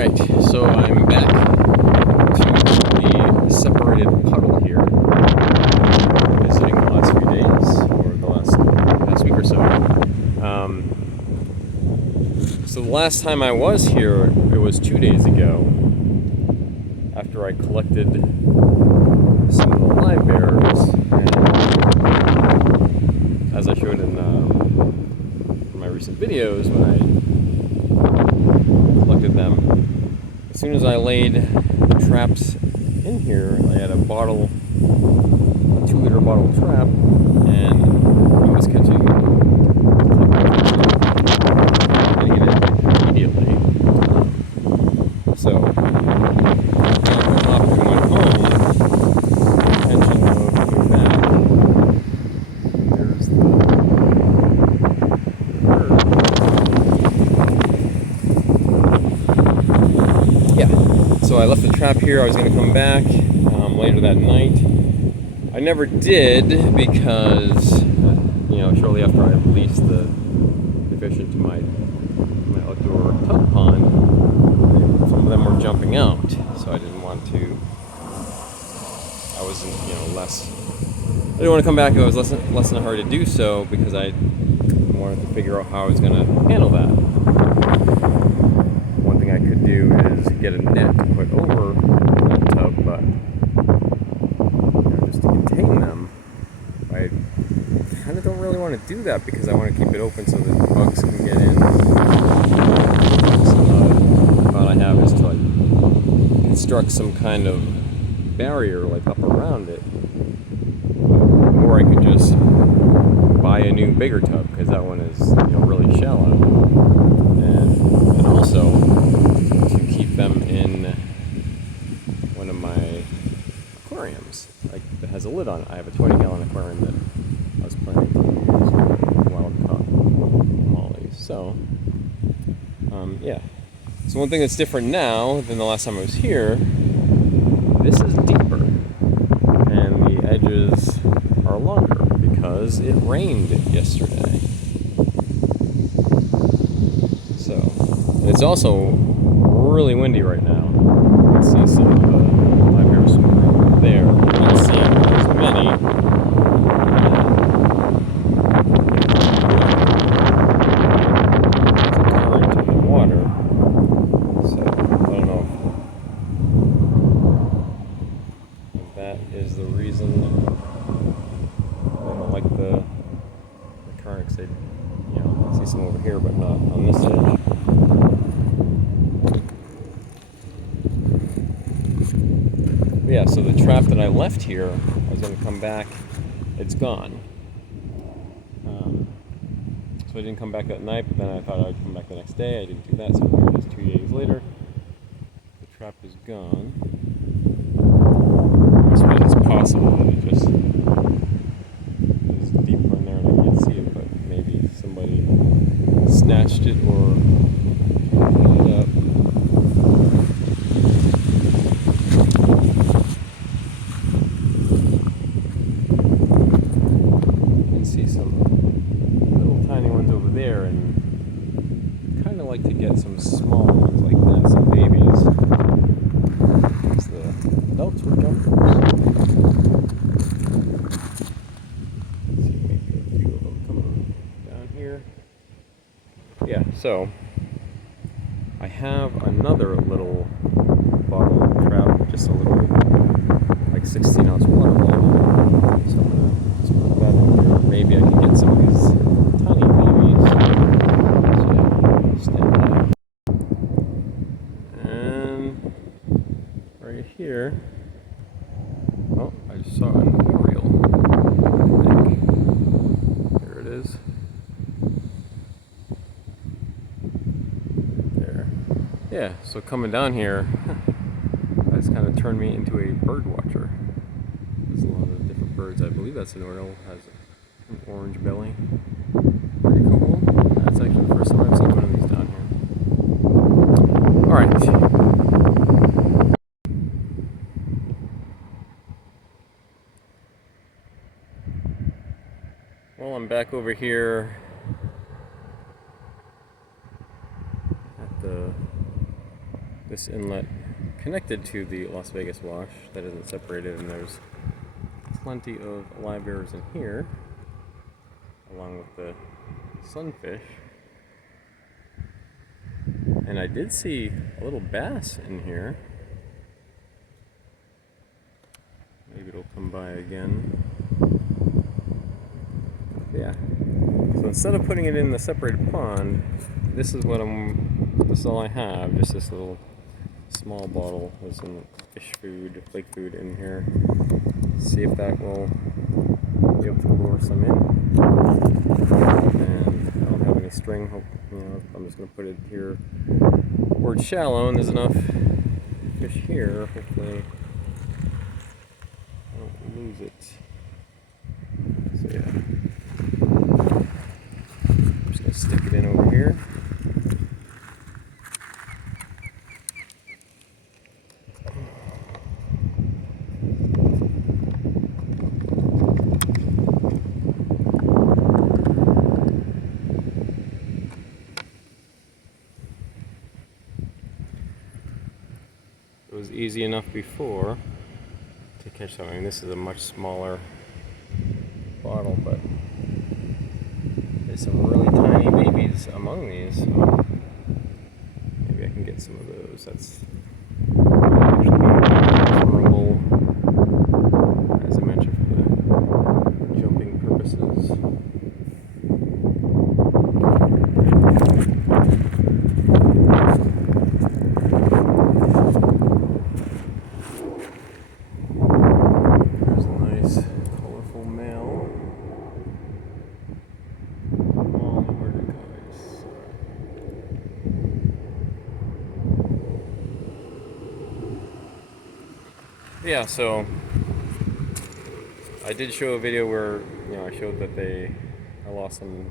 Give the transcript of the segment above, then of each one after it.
Alright, so I'm back to the separated puddle here, visiting the last few days, or the past week or so. So the last time I was here, it was 2 days ago, after I collected some of the live bears, and as I showed in my recent videos, when I collected them, as soon as I laid the traps in here, I had a 2-liter bottle trap, and I was catching immediately. So I went off and went home. Intention of coming back. There's the bird. Yeah. So I left the trap here. I was going to come back later that night. I never did because, shortly after I released the fish into my outdoor tub pond, some of them were jumping out. So I didn't want to. I wasn't, I didn't want to come back. I was less in a hurry to do so because I wanted to figure out how I was going to handle that. One thing I could do is get a net to put over that tub, but just to contain them, I kind of don't really want to do that because I want to keep it open so that bugs can get in. So the thought I have is to construct some kind of barrier up around it, or I could just buy a new bigger tub because that one is really shallow, and also to keep them in one of my aquariums that has a lid on it. I have a 20-gallon aquarium that I was planning to use for wild-caught mollies. So, yeah. So one thing that's different now than the last time I was here, this is deeper, and the edges are longer because it rained yesterday. So, and it's also really windy right now. You can see some of the live bears over there. I'm not seeing as many. There's a current in the water, so I don't know if that is the reason I don't like the current. Because I see some over here, but not on this edge. Yeah, so the trap that I left here, I was going to come back, it's gone. So I didn't come back that night, but then I thought I would come back the next day. I didn't do that, so here it is 2 days later. The trap is gone. I suppose it's possible that it just is deep in there and I can't see it, but maybe somebody snatched it or pulled it up. See some little tiny ones over there, and kind of like to get some smaller ones like that, some babies. Because the adults were jumpers. Let's see, maybe a few of them coming down here. Yeah, so I have another little bottle trap, just a little 16-ounce water bottle. So I'm gonna just put that in here. Maybe I can get some of these tiny babies. So stand that. And right here, oh, I just saw an oriole. I think. There it is. There. Yeah, so coming down here, that's kind of turned me into a bird watcher. There's a lot of different birds. I believe that's an oriole. Has an orange belly. Pretty cool. That's actually the first time I've seen one of these down here. Alright. Well, I'm back over here at the this inlet connected to the Las Vegas wash that isn't separated, and there's plenty of live bears in here, along with the sunfish. And I did see a little bass in here. Maybe it'll come by again. Yeah. So instead of putting it in the separated pond, this is all I have, just this little small bottle with some fish food, lake food in here. See if that will be able to lure some in. And I don't have any string, I'm just going to put it here where it's shallow and there's enough fish here, hopefully I don't lose it. So yeah, I'm just going to stick it in over here. It was easy enough before to catch something. This is a much smaller bottle, but there's some really tiny babies among these, so maybe I can get some of those. That's actually preferable, as I mentioned, for the jumping purposes. Yeah, so I did show a video where I showed that I lost some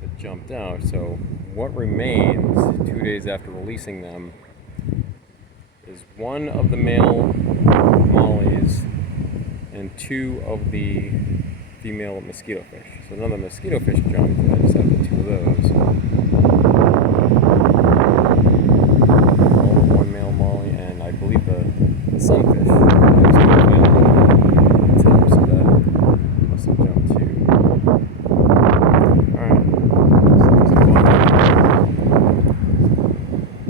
that jumped out. So what remains 2 days after releasing them is one of the male mollies and 2 of the female mosquito fish. So none of the mosquito fish jumped. I just have the 2 of those. All of one male molly and I believe the sunfish. So that must have jumped too. Alright.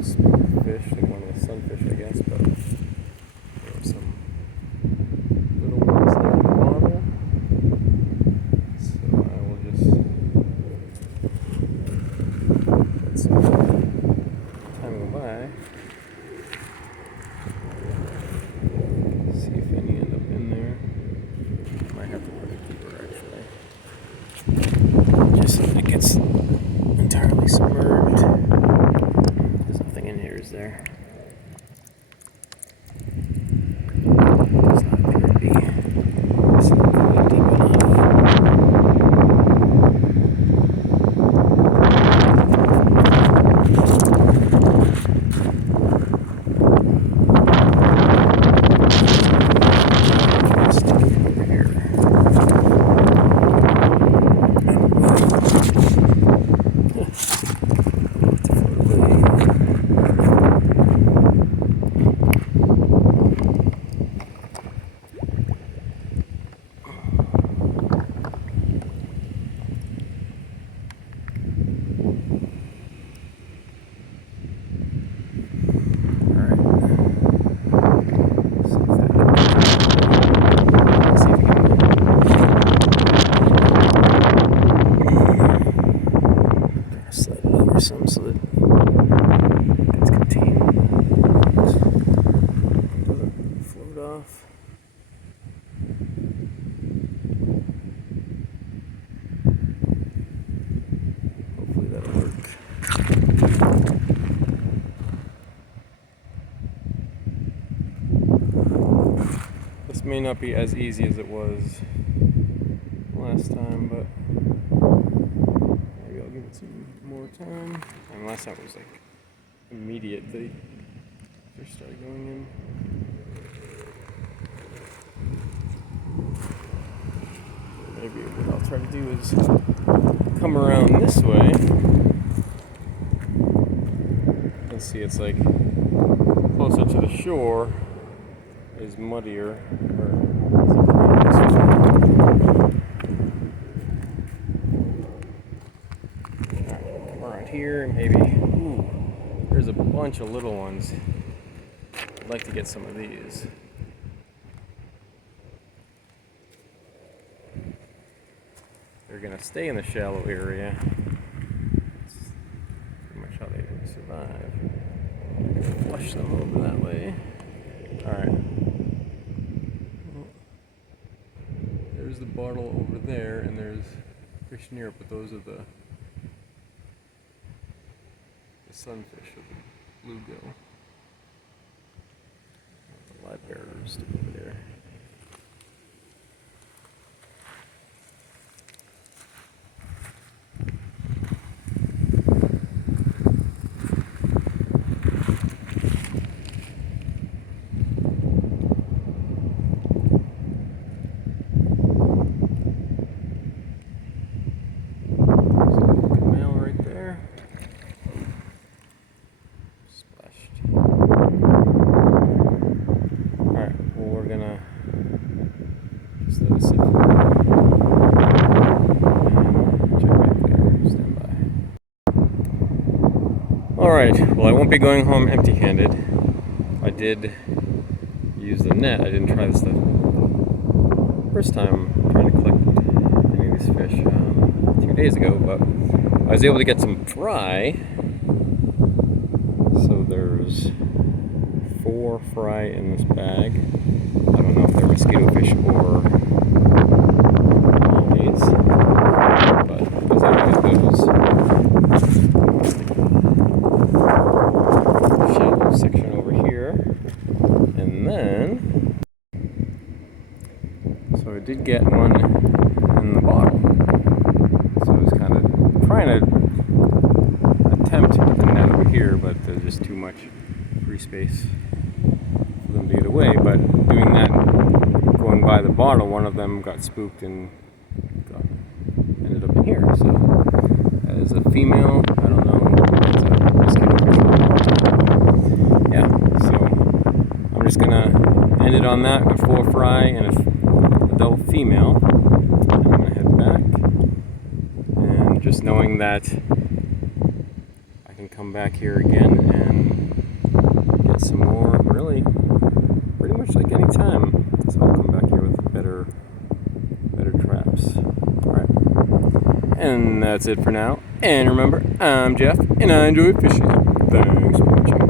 Small fish, like one of the sunfish, I guess, but there were some little ones there in the bottle. So I will just let some time go by. See if any end up in there. Might have to put it deeper actually. Just so that it gets entirely submerged. There's nothing in here, is there? Does not appear to be. Just put it deep enough. Some so that it's contained, doesn't float off. Hopefully that'll work. This may not be as easy as it was last time, but maybe I'll give it some more time. And last time it was like immediate. The fish started going in. Maybe what I'll try to do is come around this way and see. It's like closer to the shore is muddier. Alright, come around here, maybe. Ooh, there's a bunch of little ones. I'd like to get some of these. They're gonna stay in the shallow area. That's pretty much how they survive. Flush them over that way. Alright. There's the bottle over there, and there's fish near it, but those are the sunfish or the bluegill. The live bearers over there. Alright, well I won't be going home empty-handed. I did use the net. I didn't try this the first time trying to collect any of these fish 2 days ago, but I was able to get some fry. So there's 4 fry in this bag. I don't know if they're mosquito fish or mollies, but I was able to get those. Shallow section over here, and then so I did get one in the bottle. So I was kind of trying to attempt to put the net over here, but there's just too much free space for them to get away. But doing that, going by the bottle, one of them got spooked and ended up in here. So as a female, I don't know, it's a mosquito control. Yeah, so I'm just gonna end it on that, a 4 fry and an adult female. And I'm gonna head back, and just knowing that I can come back here again and get some more, really, pretty much like any time. So I'll come back here with better traps. Alright, and that's it for now. And remember, I'm Jeff, and I enjoy fishing. Thanks for watching.